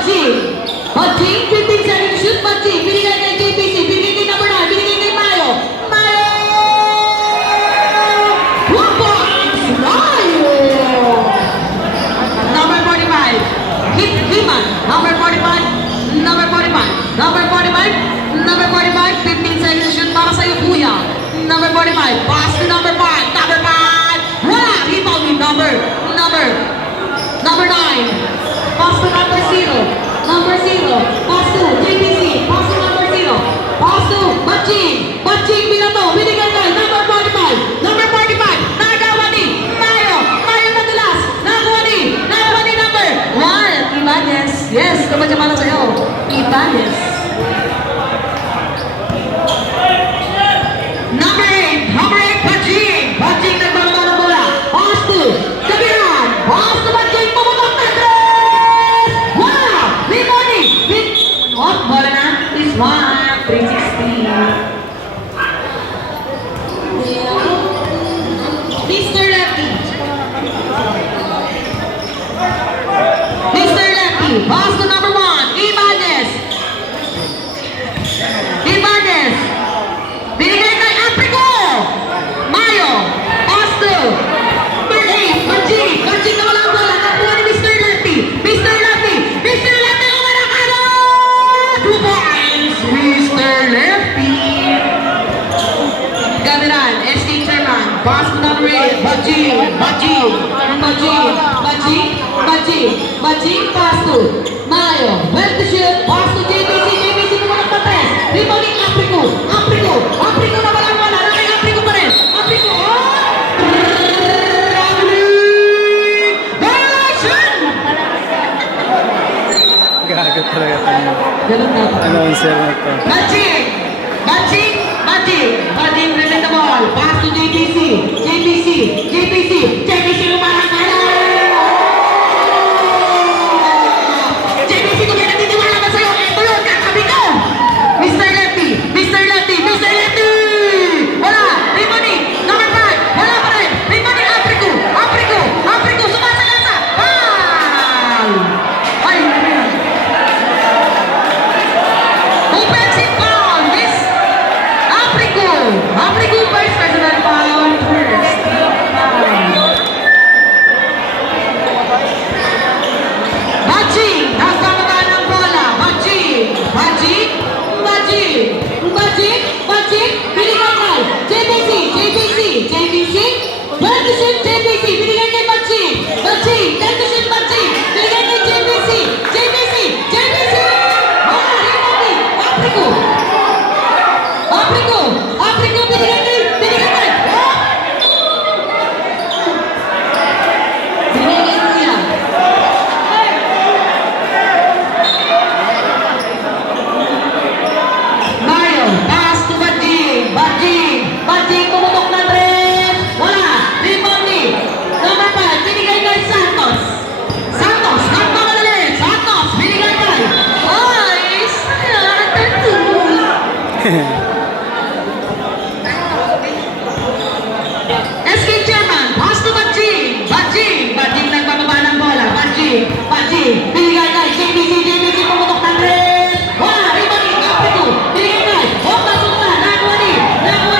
Bajing. Bajing, 15 seconds shoot. Bajing, binigay kay JPC. Binigay kay number 9. Binigay kay Mayo. Mayo! 2 points! Mayo! Number 45. Himan. Number 45. Number 45. Number 45. Number 45. 15 seconds shoot para sa'yo, kuya. Number 45. Pass to number 5. Number 5. Wala! Rebound ni number 9. Pass to number 0. Number 0. Pass to JPC. Pass to number 0. Pass to Bajing. Bajing binato. Binigay kay number 45. Number 45. Nagawa ni Mayo. Mayo nadulas. Nagawa ni number 1. Ibanez. Yes, kapag para sa'yo. Ibanez. Number 8. Number 8. Bajing. Bajing nagbaba ng bola. Pass to Kabiran. Pass to Bajing. Pumutok na 3. Wow! Rebounding. Off bola na. Is 1. 360. Mr. Lefty. Mr. Lefty. Pass to number 1. Ibanez. Ibanez. Binigay kay Aprico. Mayo. Pass to number 8. Bajing. Bajing na walang bola. Nakuha ni Mr. Lefty. Mr. Lefty. Mr. Lefty. Umarak ano? 2 points. Mr. Lefty. Gameran. SK Chairman. Pass to number 8. Bajing. Bajing. Bajing. Bajing. Bajing. Bajing. Pass to Mayo. Well to shoot. Pass to JPC. JPC pumunok na 3. Rebounding Aprico. Aprico. Aprico na walang wala. Nakay Aprico pa rin. Aprico. Violation! Gagat talaga tayo. Ganun na. Announcer na ito. Bajing! Bajing! Bajing! Bajing rin the ball. Pass to JPC. JPC. JPC. JPC lumarang ka na! JPC, kung yan natitiwala ba sa'yo? Ito yun, kakabi ko! Mr. Lefty! Mr. Lefty! Mr. Lefty! Wala! Rebounding! Number 5! Wala pa rin! Rebounding Aprico! Aprico! Aprico! Sumasagasa! Foul! Ay, ano yan? Offensive foul! Miss Aprico! Aprico first personal foul first. Bajing! Nagbababa ng bola. Bajing! Bajing! Bajing! Bajing! Bajing! Binigay kay JPC! JPC! JPC! Bajing! JPC! Binigay kay Bajing! Bajing! Bajing! Bajing! Binigay kay JPC! JPC! JPC! Wala! Rebounding! Aprico! Aprico! Aprico! Binigay kay! Binigay kay! Binigay kay kuya. Mayo, pass to Bajing. Bajing. Bajing pumutok na 3. Wala. Rebounding. Number 5, binigay kay Santos. Santos, nagmamadali. Santos, binigay kay. Ay, SK Chairman, pass to Bajing. Bajing. Bajing nagbababa ng bola. Bajing. Bajing. Binigay kay JPC. JPC pumutok ng 3. Wala. Rebounding. Aprico. Binigay kay. Pasok na. Nakuha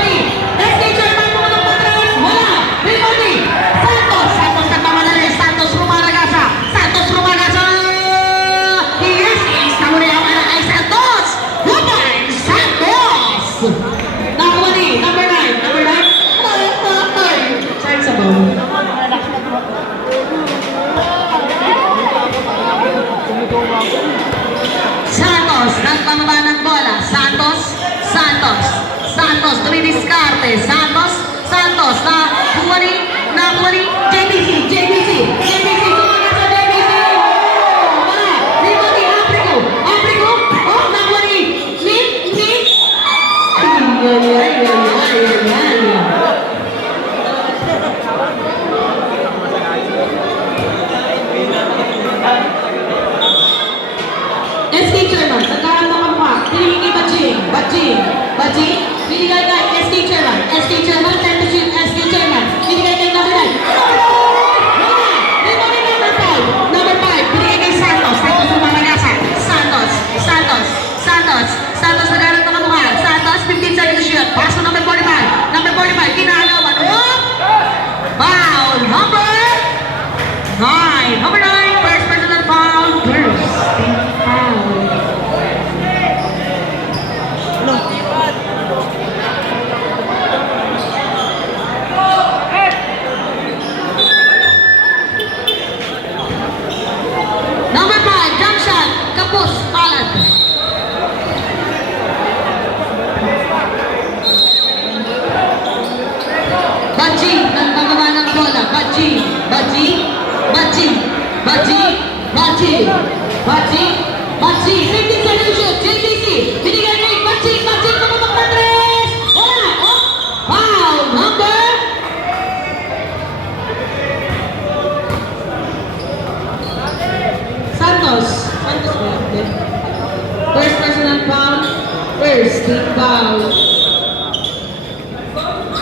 ni. SK Chairman pumutok ng 3. Wala. Rebounding. Santos. Santos nagmamadali. Santos Rumaragasa. Santos Rumaragasa. Yes. Isa mo rin ang anak kay Santos. Wapay. Santos. Nakuha ni. Number 9. Number 9. Saan sa bawah? Santos, nagpamaba ng bola. Santos, Santos, Santos, tumidiskarte. Santos, Santos, nakuha ni JPC, JPC, JPC, sumagat sa JPC. Wala, rebounding Aprico, Aprico, oh, nakuha ni. SK Chairman, nagkaroon ng pa. Pinili kay Bajing. Bajing. Bajing. Binigay kay SK Chairman. SK Chairman, time to shoot SK Chairman. Binigay kay number 9. Wala! Rebounding number 5. Number 5. Binigay kay Santos. Santos Rumaragasa. Okay. First personal foul. First team foul.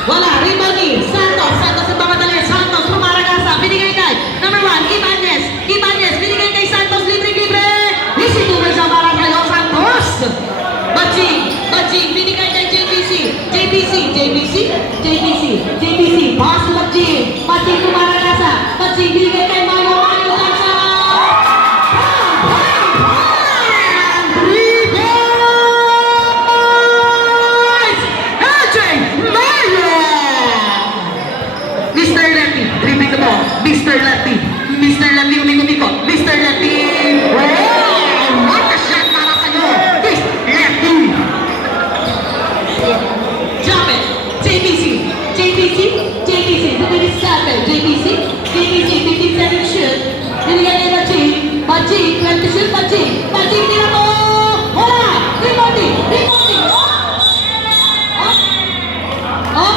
Wala, rebounding. Santos sa pamadali. Santos, lumaragasa. Binigay kay number 1, Ibanez. Ibanez, binigay kay Santos. Libre. Easy to may samaran kayo, Santos. Bajing, binigay kay JBC. Pass to Bajing, lumaragasa. Bajing, binigay kay Mayo Johnson. Mr. Lefty, umikot. Mr. Lefty! Wow! What a shot para sa'yo! This Lefty! Drop it! JBC, dumidiskarte. JBC, 15 seconds shoot. Binigyan niya na Bajing, 20 shoot, Bajing, tira mo! Wala! Rebounding! Oh!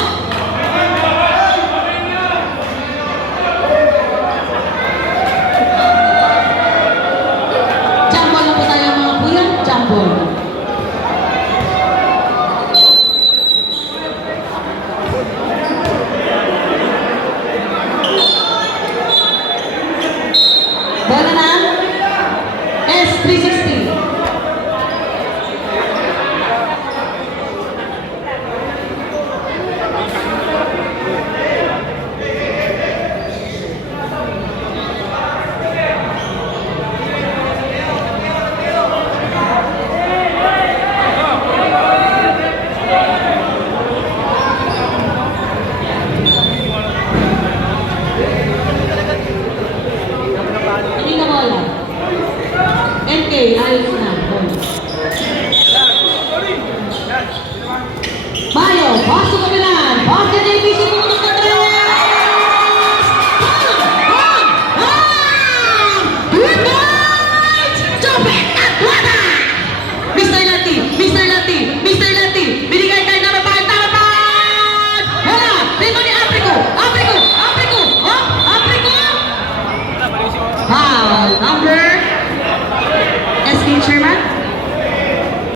Jambol na po tayo mga kuya. Jambol. Bola na. S360. Hindi na bola. NK,